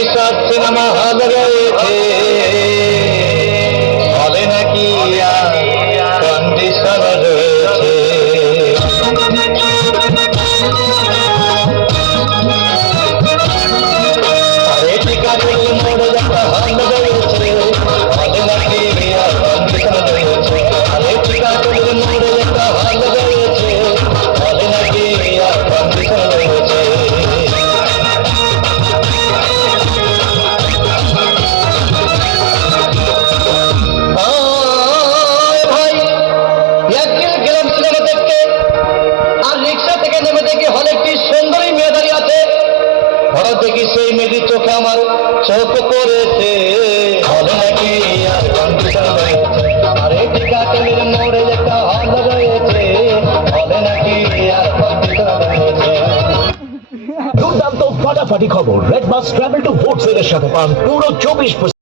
পিসার cinema hall রয়েছে, হলে নাকি কন্ডিশন রয়েছে। আরে টিকা করলে মোড়ে একটা হল রয়েছে, হলে নাকি কন্ডিশন রয়েছে। আরে টিকা করলে মোড়ে একটা হল রয়েছে, হলে নাকি কন্ডিশন রয়েছে। হঠাৎ দেখি সেই মেয়েটির চোখে আমার চোখ পড়েছে, হলে নাকি কন্ডিশন রয়েছে। আরে টিকা টেলের মোড়ে একটা হল রয়েছে, হলে নাকি কন্ডিশন রয়েছে। দুর্দান্ত ফাটাফাটি খবর, red bus travel to vote সেলের সাথে পান পুরো 24%